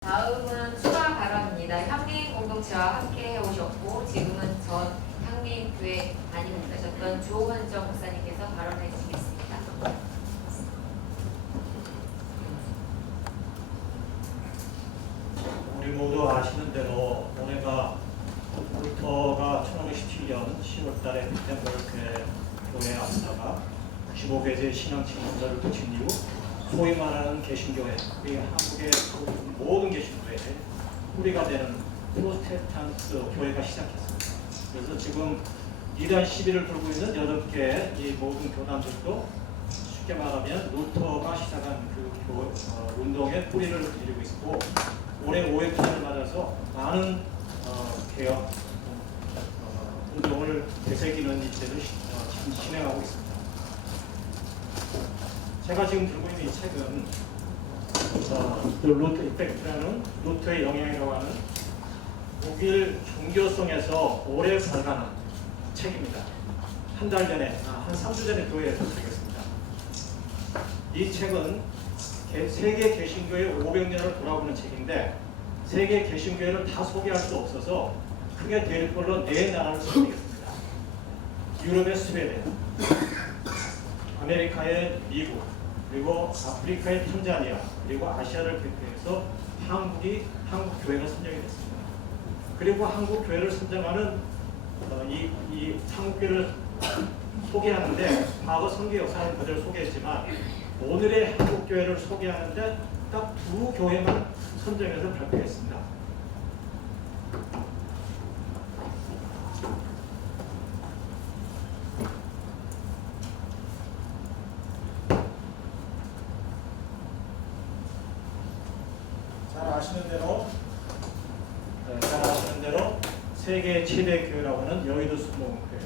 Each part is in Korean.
다음은 추가 발언입니다. 향민 공동체와 함께 해오셨고 지금은 전 향민교회 담임 목사셨던 조헌정 목사님께서 발언해 주시겠습니다. 우리 모두 아시는 대로 올해가 루터가 1517년 10월달에 빈텐버그 교회에 왔다가 95개의 신앙친문자를 거친 이후 소위 말하는 개신교회, 우리 한국의 모든 개신교회의 뿌리가 되는 프로테스탄트 교회가 시작했습니다. 그래서 지금 이단 시비를 돌고 있는 8개의 이 모든 교단들도 쉽게 말하면 루터가 시작한 그 운동의 뿌리를 이루고 있고, 올해 500주년을 맞아서 많은 개혁 운동을 되새기는 일들을 진행하고 있습니다. 제가 지금 들고 있는 이 책은 루터 이펙트라는 루터의 영향이라고 하는 독일 종교성에서 올해 발간한 책입니다. 한 달 전에, 한 3주 전에 교회에 도착했습니다. 이 책은 세계 개신교의 500년을 돌아보는 책인데, 세계 개신교회를 다 소개할 수 없어서 크게 대립별로 4나라를 소개하겠습니다. 유럽의 스웨덴, 아메리카의 미국, 그리고 아프리카의 탄자니아, 그리고 아시아를 대표해서 한국 교회가 선정이 됐습니다. 그리고 한국 교회를 선정하는 이 한국 교회를 소개하는데, 과거 선교 역사는 그대로 소개했지만 오늘의 한국 교회를 소개하는데 딱 2교회만 선정해서 발표했습니다. 잘 아시는 대로 세계 최대 교회라고 하는 여의도 순복음교회,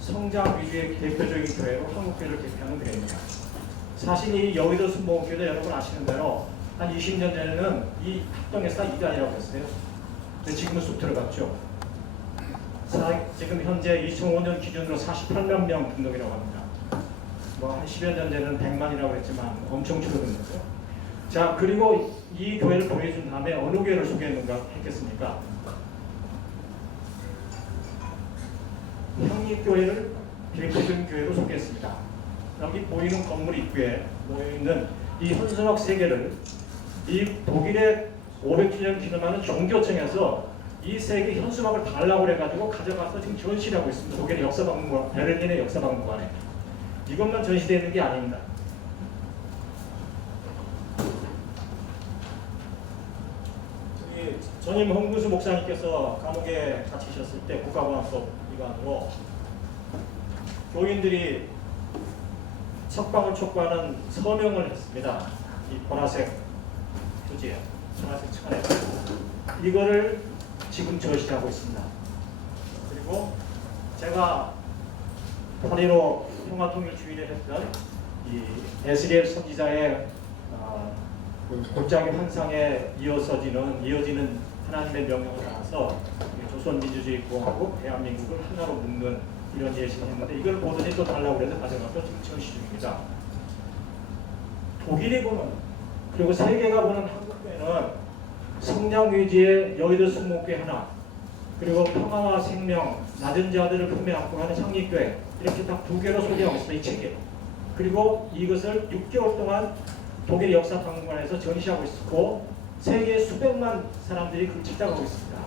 성장 위주의 대표적인 교회로 한국교회를 대표하는 교회입니다. 사실 이 여의도 순복음교회도 여러분 아시는 대로 한 20년 전에는 이 합동회사 이단이라고 했어요. 근데 지금은 쑥 들어갔죠. 지금 현재 2005년 기준으로 48만 명 등록이라고 합니다. 한 10여 년 전에는 100만이라고 했지만 엄청 줄어든 거죠. 자, 그리고 이 교회를 보여준 다음에 어느 교회를 소개했겠습니까? 향립교회를 대표적인 교회로 소개했습니다. 여기 보이는 건물 입구에 모여있는 이 현수막 3개를 이 독일의 500주년 기념하는 종교청에서 이 3개 현수막을 달라고 해가지고 가져가서 지금 전시를 하고 있습니다. 독일의 역사박물관, 베를린의 역사박물관에. 이것만 전시되어 있는 게 아닙니다. 전임 홍구수 목사님께서 감옥에 갇히셨을 때 국가보안법 위반으로 교인들이 석방을 촉구하는 서명을 했습니다. 이 보라색 표지에, 보라색 천에 이거를 지금 전시하고 있습니다. 그리고 제가 8.15 평화통일주의를 했던 이 에스겔 선지자의 골짜기 환상에 이어지는 하나님의 명령을 따라서 조선민주주의공화국 대한민국을 하나로 묶는 이런 예시를 했는데, 이걸 보더니 또 달라고 해서 가져가서 지금 전시 중입니다. 독일이 보는, 그리고 세계가 보는 한국교회는 성장 위주의 여의도 순복음교회 하나, 그리고 평화와 생명, 낮은 자들을 품에 안고 가는 향립교회, 이렇게 딱 2개로 소개하고 있습니다. 이 책에. 그리고 이것을 6개월 동안 독일 역사박물관에서 전시하고 있고 세계 수백만 사람들이 그걸 찾아가고 있습니다.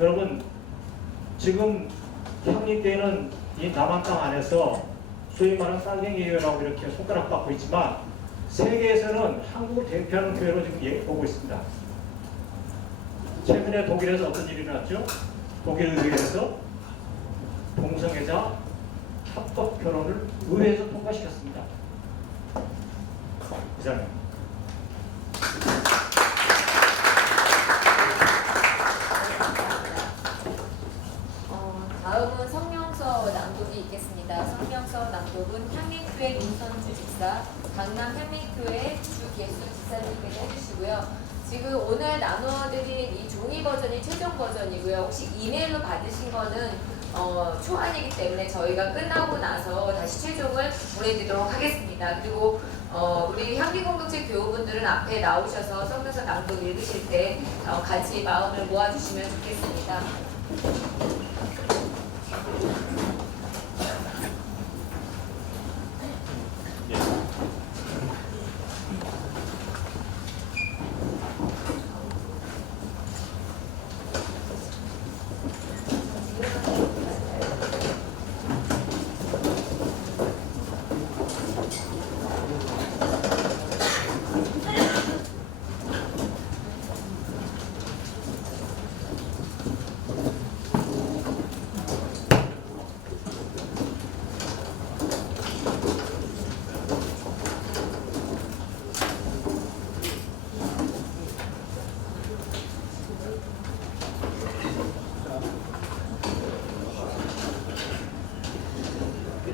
여러분, 지금 향립교회는 이 남한 땅 안에서 소위 말하는 빨갱이 교회라고 이렇게 손가락 받고 있지만, 세계에서는 한국을 대표하는 교회로 지금 보고 있습니다. 최근에 독일에서 어떤 일이 일어났죠? 독일 의회에서 동성애자 합법 결혼을 의회에서 통과시켰습니다. 이상입니다. 다음은 성명서 낭독이 있겠습니다. 성명서 낭독은 향민교회 민선주 집사, 강남 향민교회 주계수 집사님께서 해주시고요. 지금 오늘 나눠드린 이 종이 버전이 최종 버전이고요. 혹시 이메일로 받으신 거는 초안이기 때문에 저희가 끝나고 나서 다시 최종을 보내드리도록 하겠습니다. 그리고 우리 향기공동체 교우분들은 앞에 나오셔서 성명서 낭독 읽으실 때 같이 마음을 모아주시면 좋겠습니다.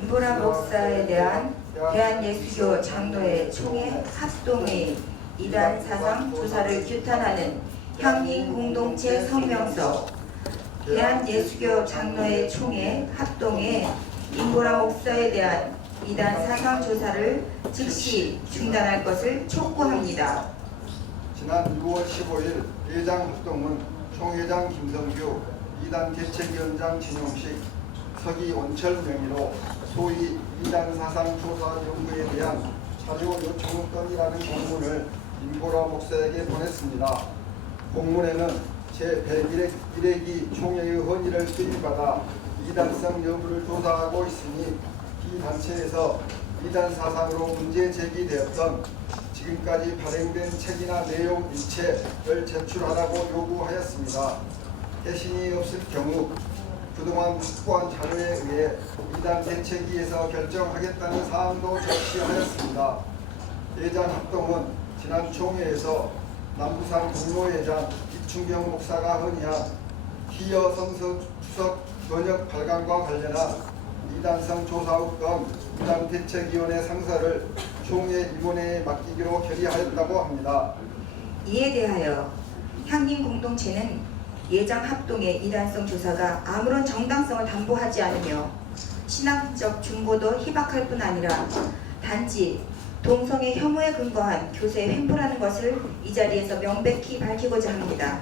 윤보라 목사에 대한 대한예수교 장로회 총회 합동의 이단 사상 조사를 규탄하는 향기 공동체 성명서. 대한예수교 장로회 총회 합동의 윤보라 목사에 대한 이단 사상 조사를 즉시 중단할 것을 촉구합니다. 지난 6월 15일 회장 합동은 총회장 김성규, 이단 대책위원장 진용식, 서기 온철 명의로 소위 이단 사상 조사 연구에 대한 자료 요청 건이라는 공문을 윤보라 목사에게 보냈습니다. 공문에는 제101회기 총회의 헌의를 수립받아 이단성 여부를 조사하고 있으니 이 단체에서 이단 사상으로 문제 제기되었던 지금까지 발행된 책이나 내용 일체를 제출하라고 요구하였습니다. 대신이 없을 경우 그동안 확보한 자료에 의해 이단 대책위에서 결정하겠다는 사항도 제시하였습니다. 예장 합동은 지난 총회에서 남부산 공로회장 이충경 목사가 헌의한 희여 성서 추석 번역 발간과 관련한 이단성 조사권 이단 대책위원회 상사를 총회 임원회에 맡기기로 결의하였다고 합니다. 이에 대하여 향긴 공동체는 예장 합동의 이단성 조사가 아무런 정당성을 담보하지 않으며 신학적 중보도 희박할 뿐 아니라 단지 동성애 혐오에 근거한 교세의 횡포라는 것을 이 자리에서 명백히 밝히고자 합니다.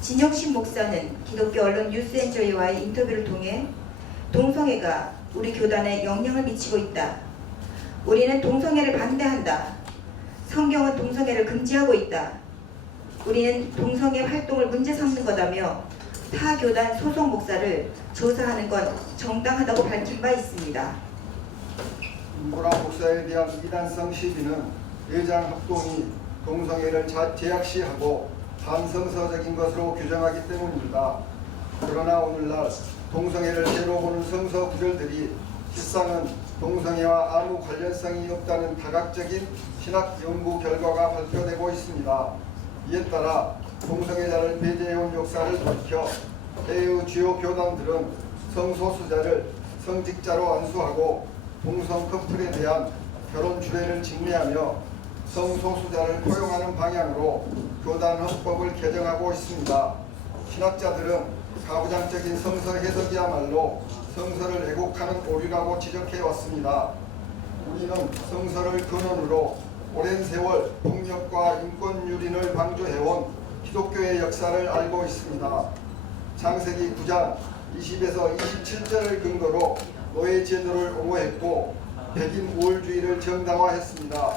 진영식 목사는 기독교 언론 뉴스엔저이와의 인터뷰를 통해 동성애가 우리 교단에 영향을 미치고 있다. 우리는 동성애를 반대한다. 성경은 동성애를 금지하고 있다. 우리는 동성애 활동을 문제 삼는 거다며 타 교단 소속 목사를 조사하는 건 정당하다고 밝힌 바 있습니다. 윤보라 목사에 대한 이단성 시비는 예장 합동이 동성애를 제약시하고 반성서적인 것으로 규정하기 때문입니다. 그러나 오늘날 동성애를 죄로 보는 성서 구절들이 실상은 동성애와 아무 관련성이 없다는 다각적인 신학 연구 결과가 발표되고 있습니다. 이에 따라 동성애자를 배제해온 역사를 돌이켜 해외의 주요 교단들은 성소수자를 성직자로 안수하고 동성 커플에 대한 결혼 주례를 직례하며 성소수자를 포용하는 방향으로 교단 헌법을 개정하고 있습니다. 신학자들은 가부장적인 성서 해석이야말로 성서를 왜곡하는 오류라고 지적해왔습니다. 우리는 성서를 근원으로 오랜 세월 폭력과 인권 유린을 방조해온 기독교의 역사를 알고 있습니다. 창세기 9장 20에서 27절을 근거로 노예 제도를 옹호했고 백인 우월주의를 정당화했습니다.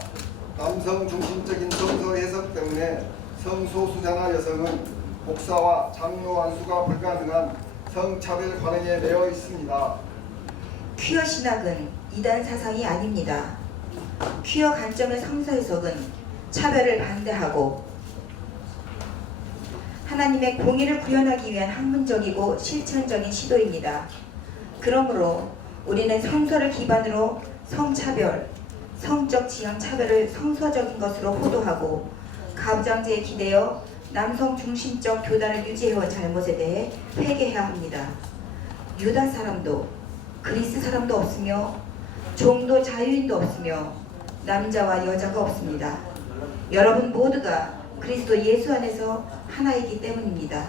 남성 중심적인 성서 해석 때문에 성소수자나 여성은 목사와 장로 안수가 불가능한 성차별 관행에 매여 있습니다. 퀴어 신학은 이단 사상이 아닙니다. 퀴어 관점의 성서 해석은 차별을 반대하고 하나님의 공의를 구현하기 위한 학문적이고 실천적인 시도입니다. 그러므로 우리는 성서를 기반으로 성차별, 성적 지향 차별을 성서적인 것으로 호도하고 가부장제에 기대어 남성 중심적 교단을 유지해온 잘못에 대해 회개해야 합니다. 유다 사람도 그리스 사람도 없으며 종도 자유인도 없으며 남자와 여자가 없습니다. 여러분 모두가 그리스도 예수 안에서 하나이기 때문입니다.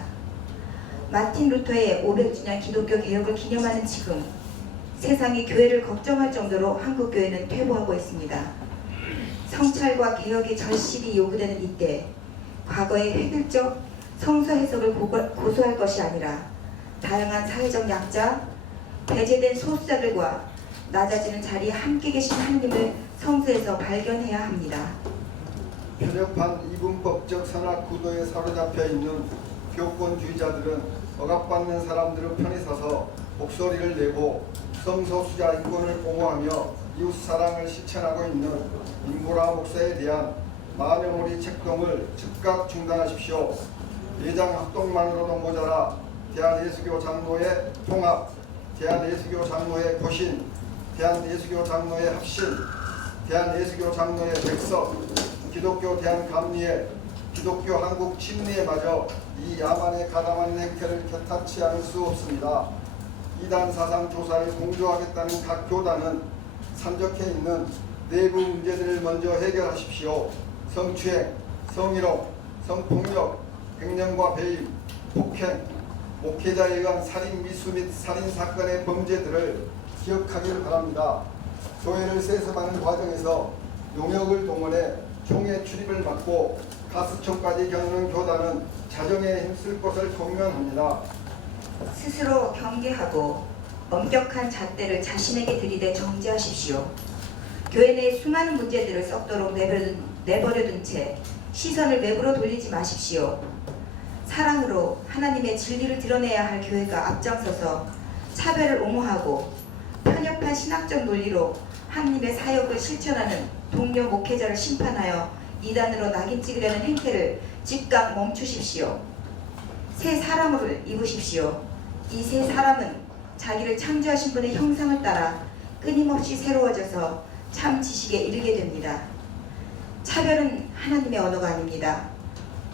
마틴 루터의 500주년 기독교 개혁을 기념하는 지금 세상이 교회를 걱정할 정도로 한국 교회는 퇴보하고 있습니다. 성찰과 개혁의 절실히 요구되는 이때 과거의 획일적 성서 해석을 고수할 것이 아니라 다양한 사회적 약자, 배제된 소수자들과 낮아지는 자리에 함께 계신 하느님을 성서에서 발견해야 합니다. 편협한 이분법적 선악 구도에 사로잡혀 있는 교권주의자들은 억압받는 사람들의 편에 서서 목소리를 내고 성소수자 인권을 옹호하며 이웃사랑을 실천하고 있는 임보라 목사에 대한 만여무리 책동을 즉각 중단하십시오. 예장 합동만으로도 모자라 대한예수교 장로의 통합, 대한예수교 장로의 고신, 대한예수교 장로의 합신, 대한예수교 장로의 백석, 기독교 대한감리회, 기독교 한국 침례마저 이 야만에 가담한 행태를 곁하지 않을 수 없습니다. 이단 사상 조사를 공조하겠다는 각 교단은 산적해 있는 내부 문제들을 먼저 해결하십시오. 성추행, 성희롱, 성폭력, 횡령과 배임, 폭행, 목회자에 의한 살인 미수 및 살인 사건의 범죄들을 기억하기를 바랍니다. 교회를 세습하는 과정에서 용역을 동원해 총회 출입을 막고 가스총까지 겨누는 교단은 자정에 힘쓸 것을 공면합니다. 스스로 경계하고 엄격한 잣대를 자신에게 들이대 정지하십시오. 교회 내 수많은 문제들을 썩도록 내버려둔 채 시선을 외부로 돌리지 마십시오. 사랑으로 하나님의 진리를 드러내야 할 교회가 앞장서서 차별을 옹호하고 편협한 신학적 논리로 하나님의 사역을 실천하는 동료 목회자를 심판하여 이단으로 낙인 찍으려는 행태를 즉각 멈추십시오. 새 사람을 입으십시오. 이 새 사람은 자기를 창조하신 분의 형상을 따라 끊임없이 새로워져서 참 지식에 이르게 됩니다. 차별은 하나님의 언어가 아닙니다.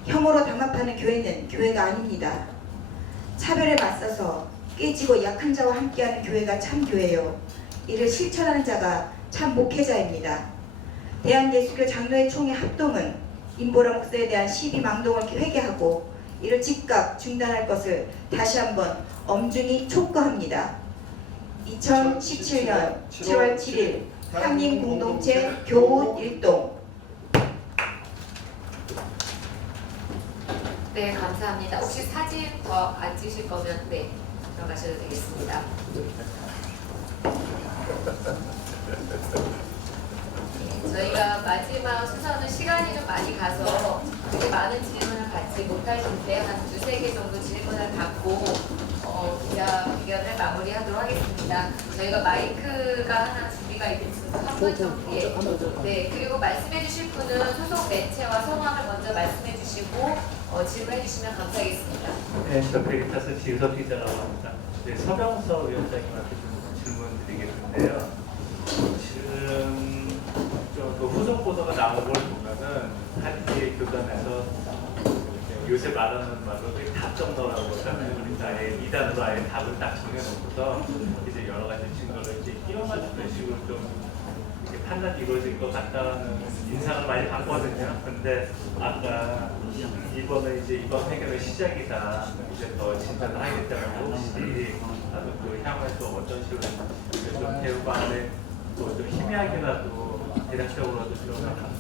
혐오로 담합하는 교회는 교회가 아닙니다. 차별에 맞서서 깨지고 약한 자와 함께하는 교회가 참 교회요. 이를 실천하는 자가 참 목회자입니다. 대한예수교 장로회 총회 합동은 임보라 목사에 대한 시비 망동을 회개하고 이를 즉각 중단할 것을 다시 한번 엄중히 촉구합니다. 2017년 7월 7일 향림 공동체 교우 일동. 네, 감사합니다. 혹시 사진 더 안 찍으실 거면 네, 들어가셔도 되겠습니다. 저희가 마지막 순서는 시간이 좀 많이 가서 그렇게 많은 질문을 받지 못할 텐데 한 2-3개 정도 질문을 받고 기자회견을 마무리하도록 하겠습니다. 저희가 마이크가 하나 준비가 있겠습니다. 한 분 정도에. 네, 그리고 말씀해 주실 분은 소속 매체와 성함을 먼저 말씀해 주시고 질문해 주시면 감사하겠습니다. 네, 저 베리타스 지우섭 기자라고 합니다. 네, 서병서 위원장님한테 좀 질문 드리겠는데요. 지금 그 후속 보도가 나온 걸 보면은 한국의 교단에서 요새 말하는 말로 답정너라고 하는 우리 아예 이단으로 아예 답을 딱 정해놓고서 이제 여러 가지 증거를 이제 끼워가지고 식으로 좀 이렇게 판단이 이루어질 것 같다는 인상을 많이 받거든요. 근데 아까 이번에 이제 이번 회견의 시작이다. 이제 더 진단을 하겠다고 혹시 나도 그 향후에 또 어떤 식으로 좀 대우반에 또 좀 희미하게라도 대략적으로도 좀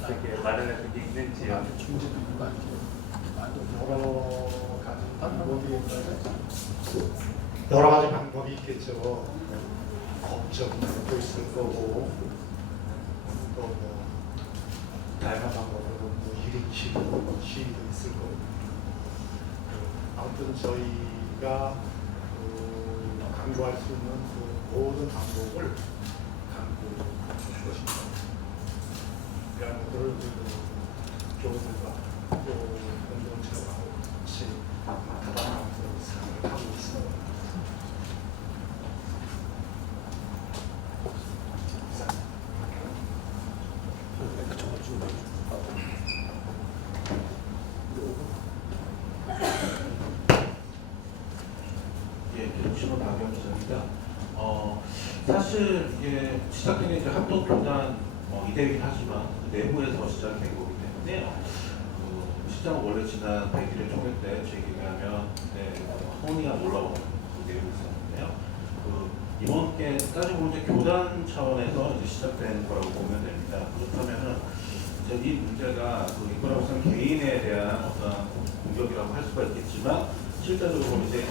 이렇게 마련해 둔 게 있는지. 여러 가지 방법이 있겠죠. 법정도 있을 거고 또 다양한 방법으로 1인 시위도 있을 거고 아무튼 저희가 강조할 수 있는 그 모든 방법을 강구할 것입니다. 그런 것들을 교우들과 또 공동체와 같이 다방면에서 생각을 하고 있습니다. 신호 박영수입니다. 사실 이게 시작된 이제 합동교단 이대이긴 하지만 그 내부에서 시작된 거기 때문에 시장은 원래 지난 100일의 총회 때 제 얘기하면 허니가 올라오는 그 내용이 있었는데요. 이번 게 따지고 이제 교단 차원에서 이제 시작된 거라고 보면 됩니다. 그렇다면은 그래서 이 문제가 그 인권의 목사 개인에 대한 어떤 공격이라고 할 수가 있겠지만 실제적으로 이제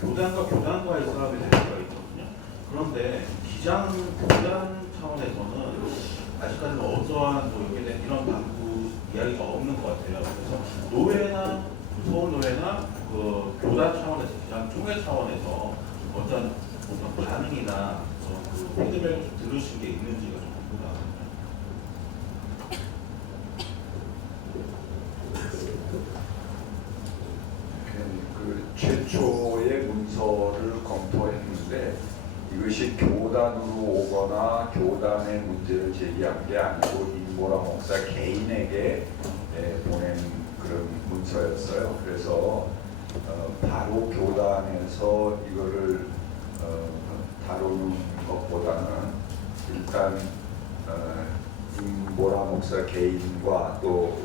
교단과의 싸움이 될 수가 있거든요. 그런데 교단 차원에서는 아직까지는 어떠한 뭐 여기에 대한 이런 방구 이야기가 없는 것 같아요. 그래서 노회나 서울노회나 그 교단 차원에서 기장 총회 차원에서 어떤 반응이나 그 피드백을 좀 들으신 게 있는지가 좀 궁금하거든요. 그 최초의 문서를 검토했는데 이것이 교단으로 오거나 교단의 문제를 제기한 게 아니고 임보라 목사 개인에게 보낸 그런 문서였어요. 그래서 바로 교단에서 이거를 다루는 것보다는 일단 임보라 목사 개인과 또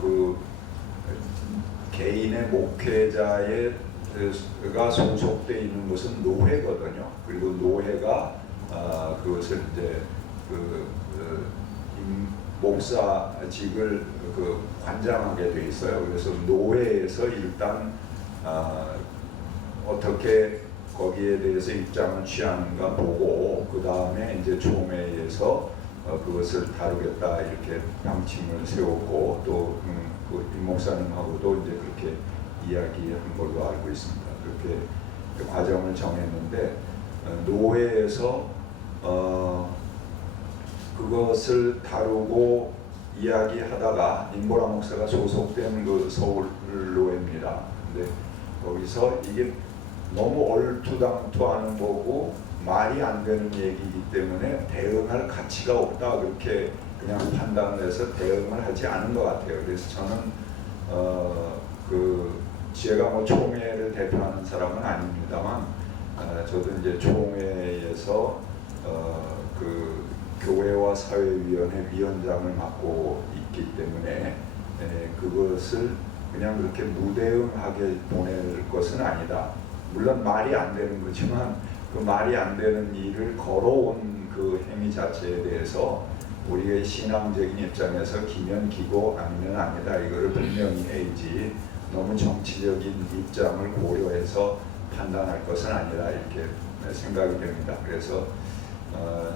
그 개인의 목회자가 소속되어 있는 것은 노회거든요. 그리고 노회가 그것을 이제 목사직을 관장하게 돼 있어요. 그래서 노회에서 일단 어떻게 거기에 대해서 입장을 취하는가 보고 그 다음에 이제 총회에서 그것을 다루겠다 이렇게 방침을 세우고 또 임 목사님하고도 이제 그렇게 이야기한 걸로 알고 있습니다. 그렇게 그 과정을 정했는데 노회에서 그것을 다루고 이야기하다가 임보라 목사가 소속된 그 서울노회입니다. 근데 거기서 이게 너무 얼토당토하는 거고 말이 안 되는 얘기이기 때문에 대응할 가치가 없다 그렇게 그냥 판단을 해서 대응을 하지 않은 것 같아요. 그래서 저는 제가 뭐 총회를 대표하는 사람은 아닙니다만 저도 이제 총회에서 그 교회와 사회위원회 위원장을 맡고 있기 때문에 그것을 그냥 그렇게 무대응하게 보낼 것은 아니다. 물론 말이 안 되는 거지만 그 말이 안 되는 일을 걸어온 그 행위 자체에 대해서 우리의 신앙적인 입장에서 기면 기고 아니면 아니다 이거를 분명히 해야지 너무 정치적인 입장을 고려해서 판단할 것은 아니라 이렇게 생각이 됩니다. 그래서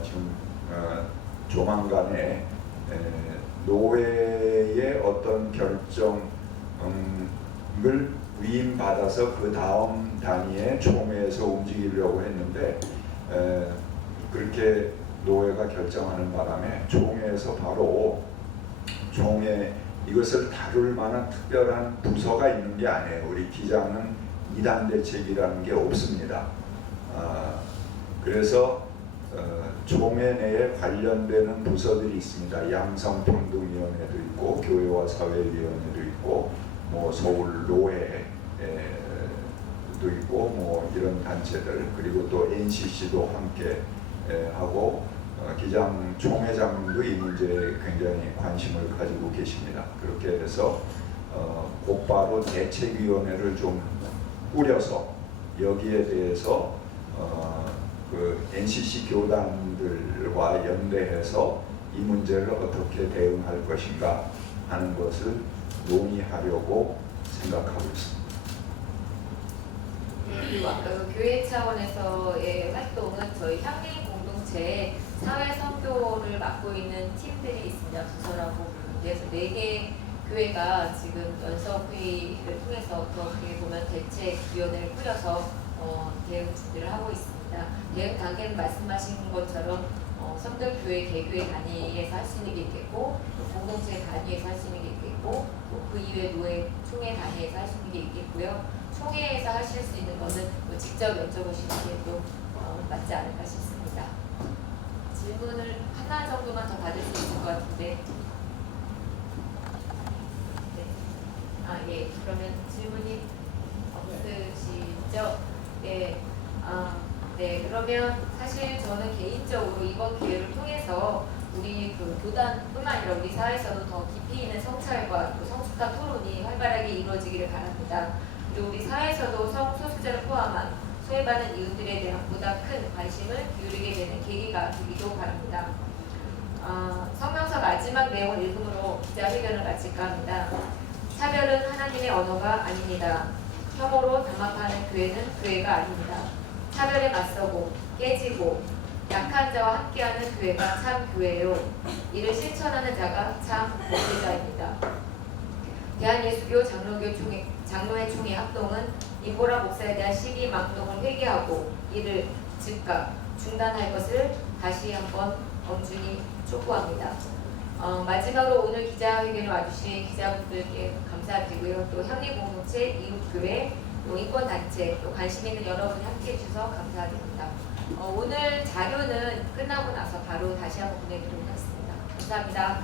지금 조만간에 노회의 어떤 결정을 위임받아서 그 다음 단위의 총회에서 움직이려고 했는데 그렇게 노회가 결정하는 바람에 총회에서 바로 총회 이것을 다룰 만한 특별한 부서가 있는 게 아니에요. 우리 기장은 이단 대책이라는 게 없습니다. 그래서 총회 내에 관련되는 부서들이 있습니다. 양성평등위원회도 있고 교회와 사회위원회도 있고 뭐 서울노회도 있고 뭐 이런 단체들 그리고 또 NCC도 함께 하고 기장 총회장도 이 문제에 굉장히 관심을 가지고 계십니다. 그렇게 해서 곧바로 대책위원회를 좀 꾸려서 여기에 대해서 그 NCC 교단들과 연대해서 이 문제를 어떻게 대응할 것인가 하는 것을 논의하려고 생각하고 있습니다. 그리고 아까 그 교회 차원에서의 활동은 저희 향민 공동체에 사회 선교를 맡고 있는 팀들이 있습니다. 부서라고 부르는데 그래서 4개 교회가 지금 연석회의를 통해서 어떻게 보면 대책위원회를 꾸려서 대응 준비를 하고 있습니다. 대응 단계는 말씀하신 것처럼 선들교회 개교회 단위에서 할 수 있는 게 있겠고 또 공동체 단위에서 할 수 있는 게 있겠고 또 그 이외 노회 총회 단위에서 할 수 있는 게 있겠고요. 총회에서 하실 수 있는 거는 뭐 직접 여쭤보시는 게 또 맞지 않을까 싶습니다. 질문을 하나 정도만 더 받을 수 있을 것 같은데. 네. 예. 그러면 질문이 없으시죠? 예. 네. 그러면 사실 저는 개인적으로 이번 기회를 통해서 우리 그 교단뿐만 아니라 우리 사회에서도 더 깊이 있는 성찰과 또 성숙한 토론이 활발하게 이루어지기를 바랍니다. 그리고 우리 사회에서도 성소수자를 포함한 소외받는 이웃들에 대한 보다 큰 관심을 기울이게 되는 계기가 되기도 바랍니다. 성명서 마지막 내용을 읽음으로 기자회견을 마칠까 합니다. 차별은 하나님의 언어가 아닙니다. 혐오로 담합하는 교회는 교회가 아닙니다. 차별에 맞서고 깨지고 약한 자와 함께하는 교회가 참 교회요. 이를 실천하는 자가 참 목회자입니다. 대한예수교 장로회 총회 합동은 임보라 목사에 대한 시비 망동을 회개하고 이를 즉각 중단할 것을 다시 한번 엄중히 촉구합니다. 마지막으로 오늘 기자회견에 와주신 기자분들께 감사드리고요. 또 향리공동체, 이웃교회, 또 인권단체, 또 관심 있는 여러분이 함께해 주셔서 감사드립니다. 오늘 자료는 끝나고 나서 바로 다시 한번 보내드리도록 하겠습니다. 감사합니다.